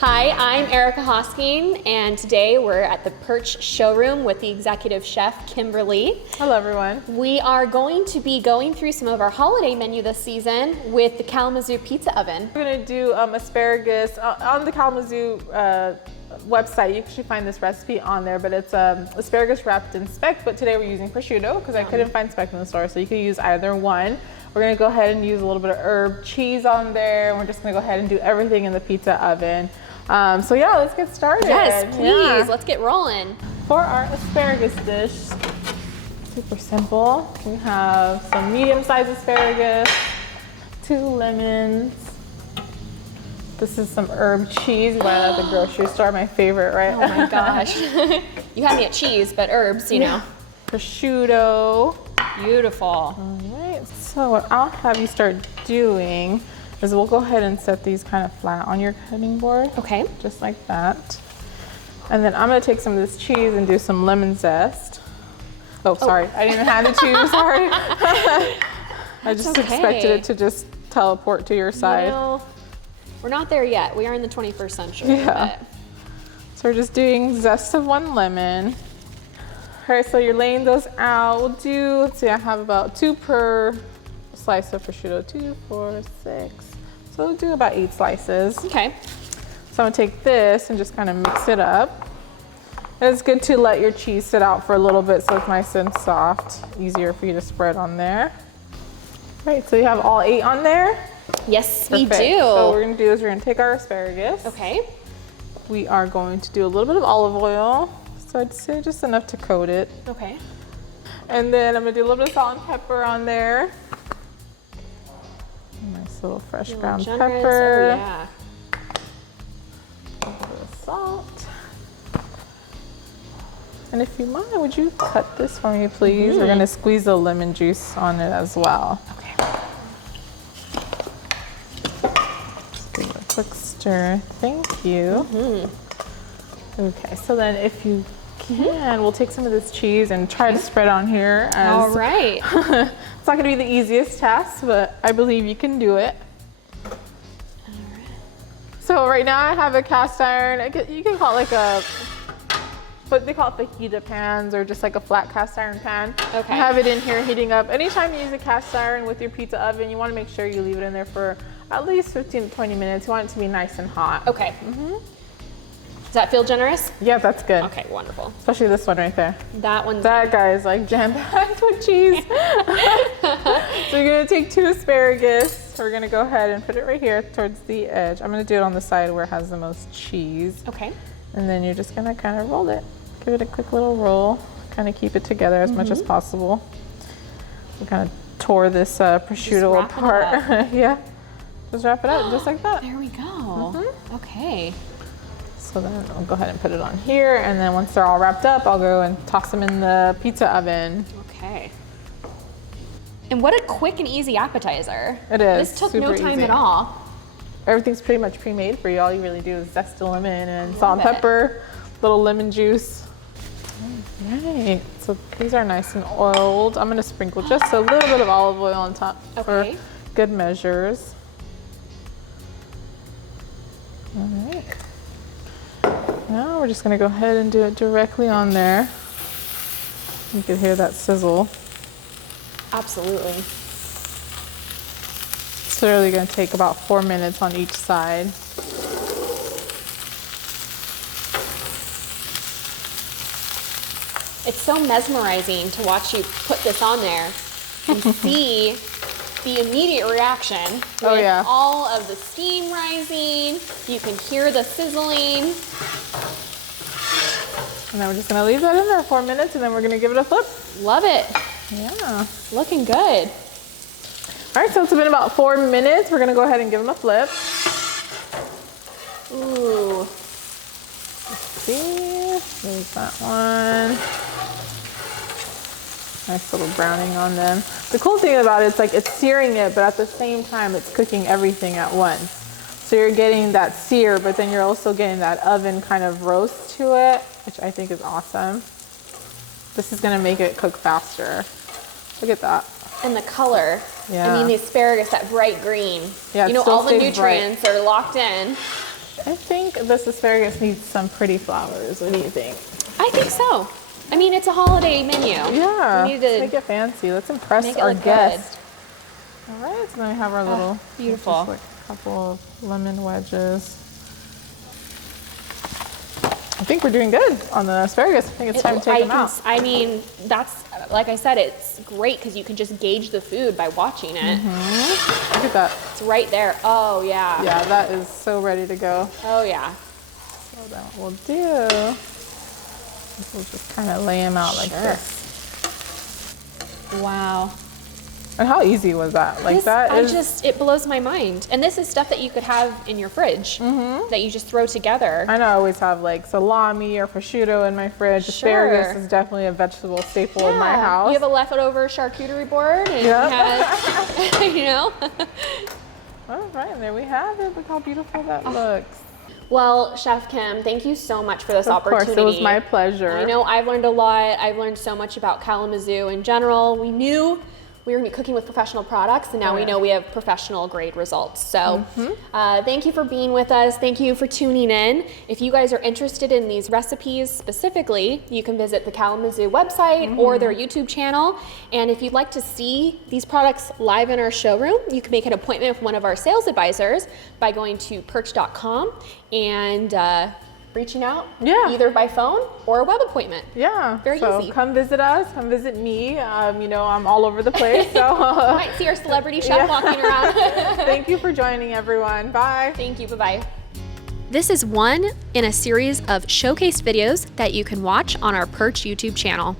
Hi, I'm Erica Hosking, and today we're at the PIRCH showroom with the executive chef, Kimberly. Hello, everyone. We are going to be going through some of our holiday menu this season with the Kalamazoo pizza oven. We're gonna do asparagus. On the Kalamazoo website, you can actually find this recipe on there, but it's asparagus wrapped in speck, but today we're using prosciutto because I couldn't find speck in the store, so you can use either one. We're gonna go ahead and use a little bit of herb cheese on there, and we're just gonna go ahead and do everything in the pizza oven. So yeah, let's get started. Yes, please, yeah. Let's get rolling. For our asparagus dish, super simple. We have some medium-sized asparagus, 2 lemons. This is some herb cheese you buy at the grocery store, my favorite, right? Oh my gosh. You had me at cheese, but herbs, you know. Prosciutto. Beautiful. All right, so what I'll have you start doing is we'll go ahead and set these kind of flat on your cutting board. Okay. Just like that. And then I'm gonna take some of this cheese and do some lemon zest. Oh, sorry, I didn't even hand it to you, sorry. I just expected it to just teleport to your side. You know, we're not there yet. We are in the 21st century. Yeah. But... So we're just doing zest of 1 lemon. All right, so you're laying those out. We'll do, let's see, I have about 2 per slice of prosciutto. 2, 4, 6. So we'll do about 8 slices. Okay. So I'm gonna take this and just kind of mix it up. And it's good to let your cheese sit out for a little bit so it's nice and soft. Easier for you to spread on there. All right, so you have all 8 on there? Yes, Perfect. we do. So what we're gonna do is we're gonna take our asparagus. Okay. We are going to do a little bit of olive oil. So I'd say just enough to coat it. Okay. And then I'm gonna do a little bit of salt and pepper on there. Nice little fresh ground pepper. Oh, yeah. A little bit of salt. And if you mind, would you cut this for me, please? We're gonna squeeze the lemon juice on it as well. Okay. Just give it a quick stir. Thank you. Okay, so then if you can, we'll take some of this cheese and try to spread on here. All right. It's not gonna be the easiest task, but I believe you can do it. All right. So right now I have a cast iron. You can call it like but they call it fajita pans or just like a flat cast iron pan. Okay. I have it in here heating up. Anytime you use a cast iron with your pizza oven, you wanna make sure you leave it in there for at least 15 to 20 minutes. You want it to be nice and hot. Okay. Does that feel generous? Yeah, that's good. Okay, wonderful. Especially this one right there. That one's That guy is like jam-packed with cheese. So you're gonna take 2 asparagus. We're gonna go ahead and put it right here towards the edge. I'm gonna do it on the side where it has the most cheese. Okay. And then you're just gonna kind of roll it. Give it a quick little roll. Kind of keep it together as much as possible. We kind of tore this prosciutto apart. Yeah. Just wrap it up just like that. There we go. Okay. So then I'll go ahead and put it on here, and then once they're all wrapped up, I'll go and toss them in the pizza oven. Okay. And what a quick and easy appetizer. It is. This took super no time easy. at all. Everything's pretty much pre-made for you. All you really do is zest the lemon and salt and pepper, little lemon juice. All right, so these are nice and oiled. I'm gonna sprinkle just a little bit of olive oil on top for good measures. All right. Now we're just gonna go ahead and do it directly on there. You can hear that sizzle. Absolutely. It's literally gonna take about 4 minutes on each side. It's so mesmerizing to watch you put this on there and see the immediate reaction with all of the steam rising. You can hear the sizzling. And then we're just gonna leave that in there 4 minutes, and then we're gonna give it a flip. Love it. Yeah. Looking good. All right, so it's been about 4 minutes. We're gonna go ahead and give them a flip. Ooh. Let's see, there's that one. Nice little browning on them. The cool thing about it is like it's searing it, but at the same time it's cooking everything at once. So you're getting that sear, but then you're also getting that oven kind of roast to it, which I think is awesome. This is gonna make it cook faster. Look at that. And the color. Yeah. I mean, the asparagus, that bright green. Yeah, you know, all the nutrients are locked in. I think this asparagus needs some pretty flowers. What do you think? I think so. I mean, it's a holiday menu. Yeah, we need to let's make it fancy. Let's impress our guests. All right, so then we have our little, beautiful. Just like a couple of lemon wedges. I think we're doing good on the asparagus. I think it's time to take them out. I mean, that's, like I said, it's great because you can just gauge the food by watching it. Look at that. It's right there. Oh, yeah. Yeah, that is so ready to go. Oh, yeah. So then what we'll do is we'll just kind of lay them out like this. Wow. And how easy was that? Like it blows my mind. And this is stuff that you could have in your fridge that you just throw together. I know I always have like salami or prosciutto in my fridge. Sure. Asparagus is definitely a vegetable staple in my house. You have a leftover charcuterie board and you have, you know. All right, and there we have it. Look how beautiful that looks. Well, Chef Kim, thank you so much for this opportunity. Of course, it was my pleasure. I know I've learned a lot. I've learned so much about Kalamazoo in general. We knew we were going to be cooking with professional products, and now we know we have professional grade results. So thank you for being with us. Thank you for tuning in. If you guys are interested in these recipes specifically, you can visit the Kalamazoo website or their YouTube channel. And if you'd like to see these products live in our showroom, you can make an appointment with one of our sales advisors by going to PIRCH.com and reaching out either by phone or a web appointment. Yeah, very easy. Come visit us, come visit me. You know, I'm all over the place, so you might see our celebrity chef walking around. Thank you for joining, everyone. Bye. Thank you. Bye-bye. This is one in a series of showcased videos that you can watch on our PIRCH YouTube channel.